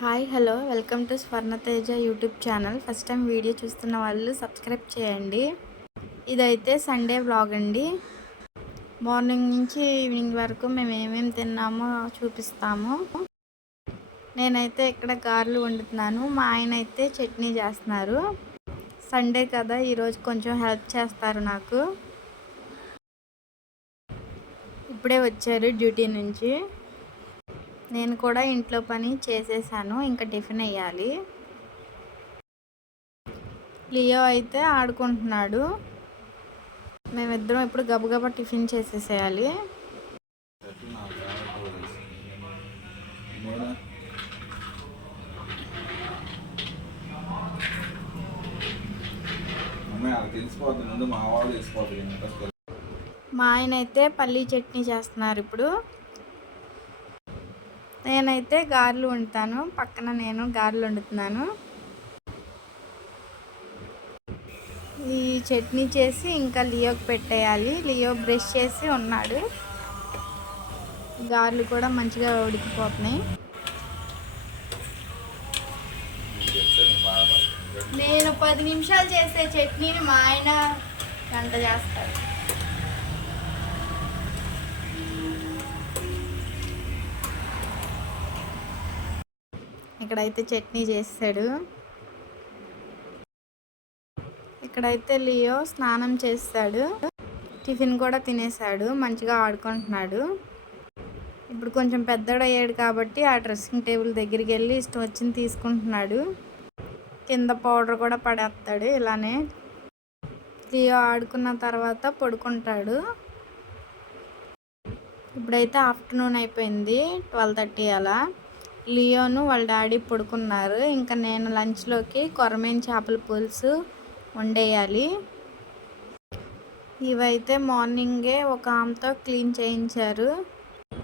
Hi hello welcome to Swarnateja YouTube channel. First time video చూస్తున్న వాళ్ళు subscribe చేయండి. ఇదైతే సండే వ్లాగ్ అండి. మార్నింగ్ నుంచి ఈవినింగ్ వరకు మేము ఏమేమి తిన్నామో చూపిస్తాము. నేనైతే ఇక్కడ గారెలు వండుతున్నాను, మా ఆయన అయితే చట్నీ చేస్తున్నారు. సండే కదా, ఈరోజు కొంచెం హెల్ప్ చేస్తారు నాకు. ఇప్పుడే వచ్చారు డ్యూటీ నుంచి. నేను కూడా ఇంట్లో పని చేసేసాను, ఇంకా టిఫిన్ వేయాలి. లియో అయితే ఆడుకుంటున్నాడు. మేమిద్దరం ఇప్పుడు గబగబా టిఫిన్ చేసేసేయాలి. మా ఆయన అయితే పల్లీ చట్నీ చేస్తున్నారు. ఇప్పుడు నేనైతే గారెలు వండుతాను, పక్కన నేను గారెలు వండుతున్నాను. ఈ చట్నీ చేసి ఇంకా లియోకి పెట్టేయాలి. లియో బ్రష్ చేసి ఉన్నాడు. గారెలు కూడా మంచిగా ఉడికిపోతున్నాయి. నేను 10 నిమిషాలు చేసే చట్నీని మా ఆయన గంట చేస్తాడు. ఇక్కడైతే చట్నీ చేసాడు. ఇక్కడైతే లియో స్నానం చేస్తాడు, టిఫిన్ కూడా తినేసాడు, మంచిగా ఆడుకుంటున్నాడు. ఇప్పుడు కొంచెం పెద్దడయ్యాడు కాబట్టి ఆ డ్రెస్సింగ్ టేబుల్ దగ్గరికి వెళ్ళి ఇష్టం వచ్చింది తీసుకుంటున్నాడు. కింద పౌడర్ కూడా పడేస్తాడు. ఇలానే లియో ఆడుకున్న తర్వాత పడుకుంటాడు. ఇప్పుడైతే ఆఫ్టర్నూన్ అయిపోయింది, 12:30 అలా. లియోను వాళ్ళ డాడీ పడుకున్నారు. ఇంకా నేను లంచ్లోకి కొరమేను చేపల పులుసు వండేయాలి. ఇవైతే మార్నింగే ఒక ఆమెతో క్లీన్ చేయించారు.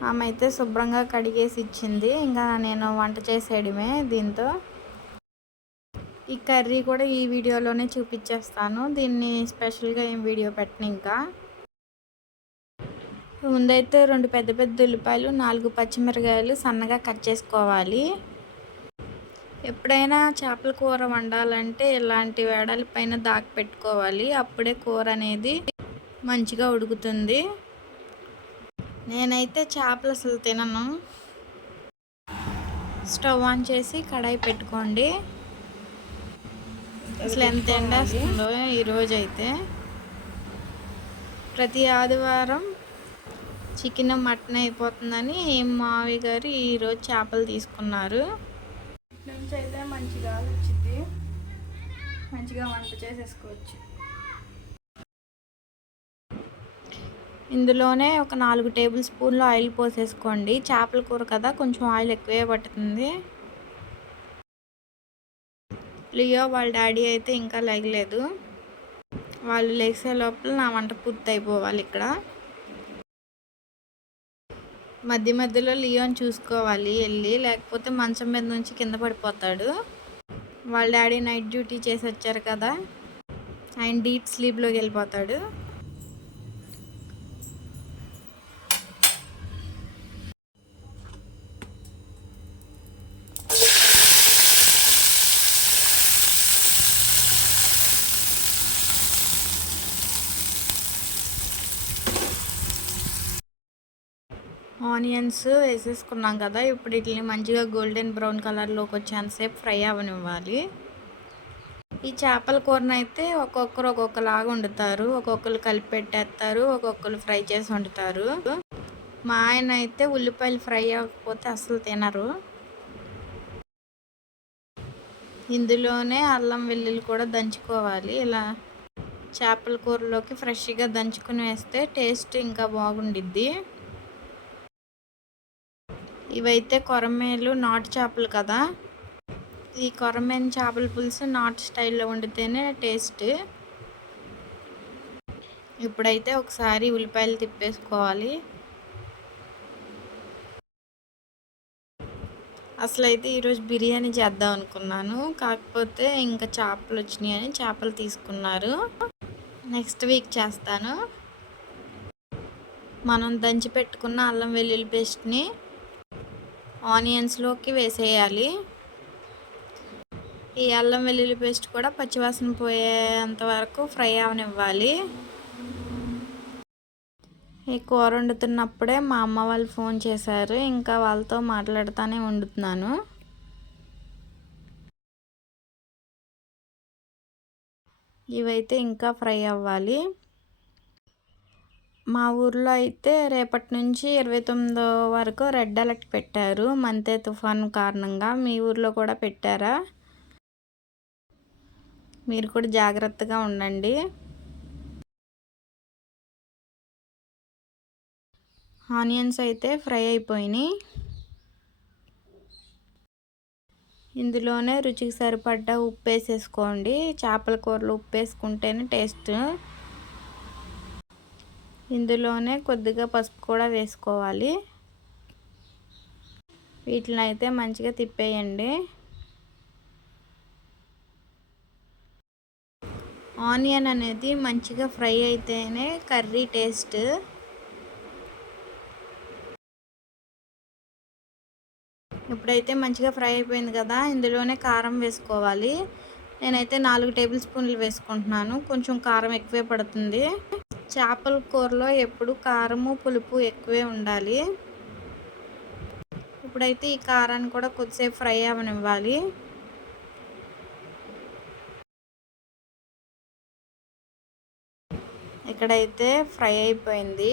ఆమె అయితే శుభ్రంగా కడిగేసి ఇచ్చింది. ఇంకా నేను వంట చేసేయడమే దీంతో. ఈ కర్రీ కూడా ఈ వీడియోలోనే చూపించేస్తాను. దీన్ని స్పెషల్గా ఏం వీడియో పెట్టను. ఇంకా ముందైతే 2 పెద్ద పెద్ద ఉల్లిపాయలు, 4 పచ్చిమిరకాయలు సన్నగా కట్ చేసుకోవాలి. ఎప్పుడైనా చేపల కూర వండాలంటే ఇలాంటి వేడల పైన దాచి పెట్టుకోవాలి, అప్పుడే కూర అనేది మంచిగా ఉడుకుతుంది. నేనైతే చేపలు అసలు తినను. స్టవ్ ఆన్ చేసి కడాయి పెట్టుకోండి. అసలు ఎంత ఎండేస్తుందో ఈరోజైతే. ప్రతి ఆదివారం చికెన్ మటన్ అయిపోతుందని మావి గారు ఈరోజు చేపలు తీసుకున్నారు. నుంచి అయితే మంచిగా వచ్చింది, మంచిగా వంట చేసేసుకోవచ్చు. ఇందులోనే ఒక 4 టేబుల్ స్పూన్లు ఆయిల్ పోసేసుకోండి. చేపల కూర కదా, కొంచెం ఆయిల్ ఎక్కువే పట్టుతుంది. లియో వాళ్ళ డాడీ అయితే ఇంకా లేగలేదు. వాళ్ళు లేచే లోపల నా వంట పూర్తి అయిపోవాలి. ఇక్కడ మధ్య మధ్యలో లియోని చూసుకోవాలి వెళ్ళి, లేకపోతే మంచం మీద నుంచి కింద పడిపోతాడు. వాళ్ళ డాడీ నైట్ డ్యూటీ చేసి వచ్చారు కదా, ఆయన డీప్ స్లీప్లోకి వెళ్ళిపోతాడు. ఆనియన్స్ వేసేసుకున్నాం కదా, ఇప్పుడు వీటిని మంచిగా గోల్డెన్ బ్రౌన్ కలర్లోకి వచ్చేంతసేపు ఫ్రై అవ్వనివ్వాలి. ఈ చేపల కూరను అయితే ఒక్కొక్కరు ఒక్కొక్కలాగా వండుతారు. ఒక్కొక్కరు కలిపి పెట్టేస్తారు, ఒక్కొక్కరు ఫ్రై చేసి వండుతారు. మా ఆయన అయితే ఉల్లిపాయలు ఫ్రై అవ్వకపోతే అసలు తినరు. ఇందులోనే అల్లం వెల్లుల్లి కూడా దంచుకోవాలి. ఇలా చేపల కూరలోకి ఫ్రెష్గా దంచుకుని వేస్తే టేస్ట్ ఇంకా బాగుండిద్ది. ఇవైతే కొరమేలు నాటు చేపలు కదా, ఈ కొరమేను చేపల పులుసు నాటు స్టైల్లో వండితేనే టేస్ట్. ఇప్పుడైతే ఒకసారి ఉల్లిపాయలు తిప్పేసుకోవాలి. అసలు అయితే ఈరోజు బిర్యానీ చేద్దాం అనుకున్నాను, కాకపోతే ఇంకా చేపలు వచ్చినాయని చేపలు తీసుకున్నారు. నెక్స్ట్ వీక్ చేస్తాను. మనం దంచి పెట్టుకున్న అల్లం వెల్లుల్లి పేస్ట్ని ఆనియన్స్లోకి వేసేయాలి. ఈ అల్లం వెల్లుల్లి పేస్ట్ కూడా పచ్చివాసన పోయేంత వరకు ఫ్రై అవనివ్వాలి. ఈ కూర వండుతున్నప్పుడే మా అమ్మ వాళ్ళు ఫోన్ చేశారు. ఇంకా వాళ్ళతో మాట్లాడుతూనే వండుతున్నాను. ఇవైతే ఇంకా ఫ్రై అవ్వాలి. మా ఊర్లో అయితే రేపటి నుంచి 29 వరకు రెడ్ అలర్ట్ పెట్టారు మంతే తుఫాను కారణంగా. మీ ఊర్లో కూడా పెట్టారా? మీరు కూడా జాగ్రత్తగా ఉండండి. ఆనియన్స్ అయితే ఫ్రై అయిపోయినాయి. ఇందులోనే రుచికి సరిపడ్డ ఉప్పు వేసేసుకోండి. చేపల కూరలో ఉప్పు వేసుకుంటేనే టేస్ట్. ఇందులోనే కొద్దిగా పసుపు కూడా వేసుకోవాలి. వీటిని అయితే మంచిగా తిప్పేయండి. ఆనియన్ అనేది మంచిగా ఫ్రై అయితేనే కర్రీ టేస్ట్. ఇప్పుడైతే మంచిగా ఫ్రై అయిపోయింది కదా, ఇందులోనే కారం వేసుకోవాలి. నేనైతే 4 టేబుల్ స్పూన్లు వేసుకుంటున్నాను. కొంచెం కారం ఎక్కువే పడుతుంది. చేపల కూరలో ఎప్పుడు కారము పులుపు ఎక్కువే ఉండాలి. ఇప్పుడైతే ఈ కారాన్ని కూడా కొద్దిసేపు ఫ్రై అవనివ్వాలి. ఇక్కడైతే ఫ్రై అయిపోయింది.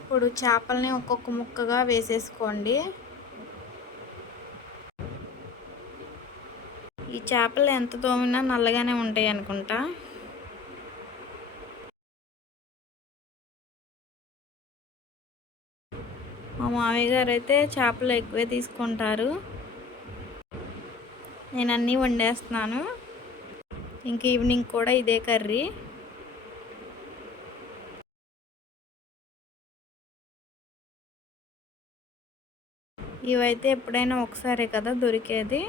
ఇప్పుడు చేపల్ని ఒక్కొక్క ముక్కగా వేసేసుకోండి. ఈ చేపలు ఎంత తోమినా నల్లగానే ఉంటాయి అనుకుంటా. మా మామయ్య గారు అయితే చేపలు ఎక్కువే తీసుకుంటారు. నేను అన్నీ వండేస్తున్నాను. ఇంక ఈవినింగ్ కూడా ఇదే కర్రీ. ఇవైతే ఎప్పుడైనా ఒకసారే కదా దొరికేది,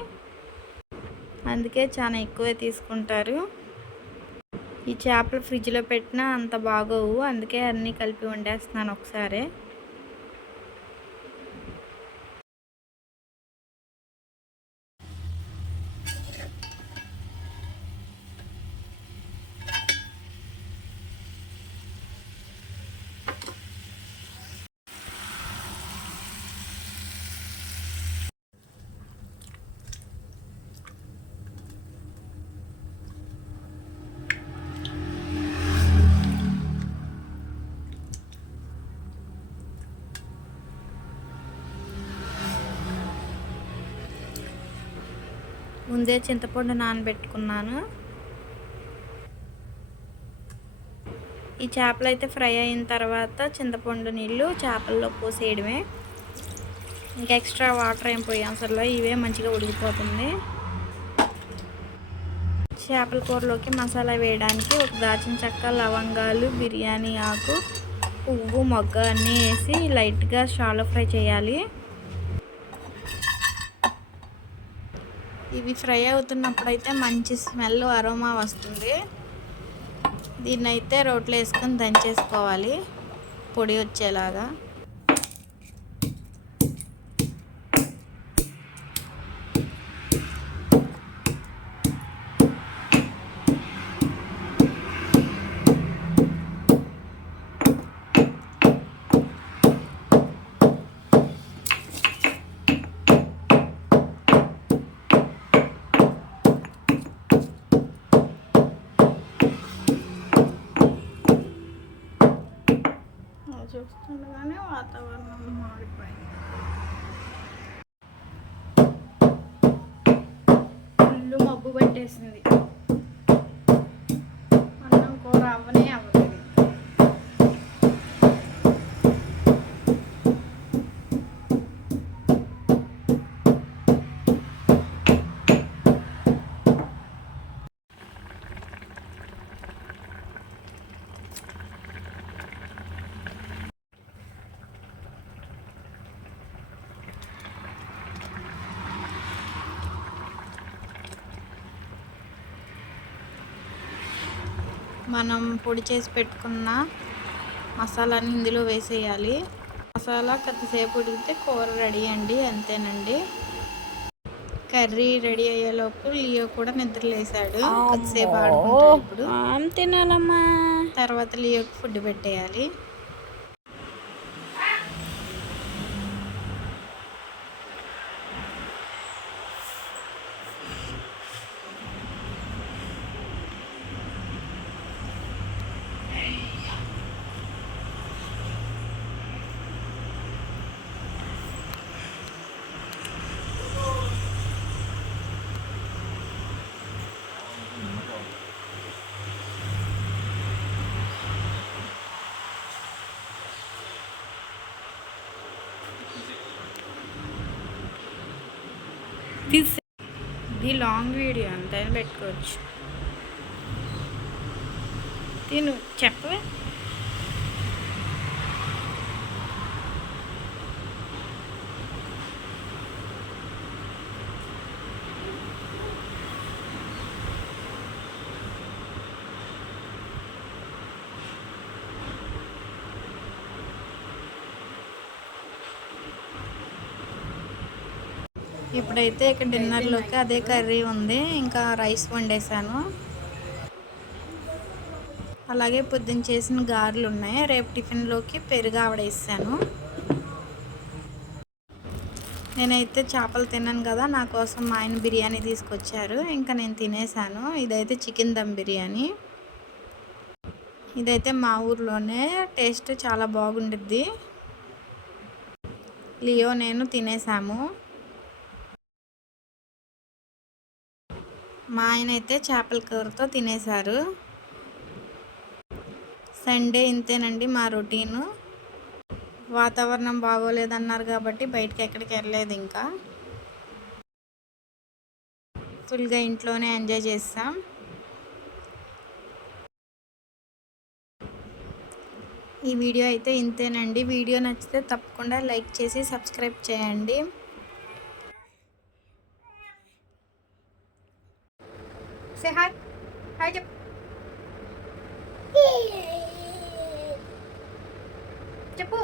అందుకే చాలా ఎక్కువే తీసుకుంటారు. ఈ చేపలు ఫ్రిడ్జ్లో పెట్టినా అంత బాగోవు, అందుకే అన్నీ కలిపి వండేస్తున్నాను ఒకసారి. ముందే చింతపండు నానబెట్టుకున్నాను. ఈ చేపలు అయితే ఫ్రై అయిన తర్వాత చింతపండు నీళ్ళు చేపల్లో పోసేయడమే. ఇంకా ఎక్స్ట్రా వాటర్ ఏం పోయాల్సిన ఇవే మంచిగా ఉడికిపోతుంది. చేపల కూరలోకి మసాలా వేయడానికి ఒక దాల్చిన చెక్క, లవంగాలు, బిర్యానీ ఆకు, పువ్వు, మొగ్గ అన్నీ వేసి లైట్గా షాలో ఫ్రై చేయాలి. ఇవి ఫ్రై అవుతున్నప్పుడు అయితే మంచి స్మెల్ అరోమా వస్తుంది. దీన్ని అయితే రోట్లో వేసుకొని దంచేసుకోవాలి పొడి వచ్చేలాగా. చూస్తుండగానే వాతావరణం మారిపోయింది. ఫుల్ మబ్బు పట్టేసింది. అన్నం కూర అవ్వనే అవ్వలేదు. మనం పొడి చేసి పెట్టుకున్న మసాలాని ఇందులో వేసేయాలి. మసాలా కొద్దిసేపు ఉడికితే కూర రెడీ అండి, అంతేనండి. కర్రీ రెడీ అయ్యేలోపు లియో కూడా నిద్రలేసాడు. కొద్దిసేపు ఆడుకుంటాడు ఇప్పుడు. తినాలమ్మా. తర్వాత లియోకి ఫుడ్ పెట్టేయాలి. ఇది లాంగ్ వీడియో అంతైనా పెట్టుకోవచ్చు. తిను చెప్పవే. ఇప్పుడైతే ఇక్కడ డిన్నర్లోకి అదే కర్రీ ఉంది, ఇంకా రైస్ వండేసాను. అలాగే పొద్దున్న చేసిన గారెలు ఉన్నాయి. రేపు టిఫిన్లోకి పెరుగు ఆవడేసాను. నేనైతే చేపలు తిన్నాను కదా, నా కోసం మా ఆయన బిర్యానీ తీసుకొచ్చారు. ఇంకా నేను తినేసాను. ఇదైతే చికెన్ దమ్ బిర్యానీ. ఇదైతే మా ఊర్లోనే, టేస్ట్ చాలా బాగుండిద్ది. లియో నేను తినేసాము. మా ఆయన అయితే చేపల కూరతో తినేశారు. సండే ఇంతేనండి మా రొటీను. వాతావరణం బాగోలేదన్నారు కాబట్టి బయటకి ఎక్కడికి వెళ్ళలేదు. ఇంకా ఫుల్గా ఇంట్లోనే ఎంజాయ్ చేస్తాం. ఈ వీడియో అయితే ఇంతేనండి. వీడియో నచ్చితే తప్పకుండా లైక్ చేసి సబ్స్క్రైబ్ చేయండి. Say hi. హాయ్ చెప్పు.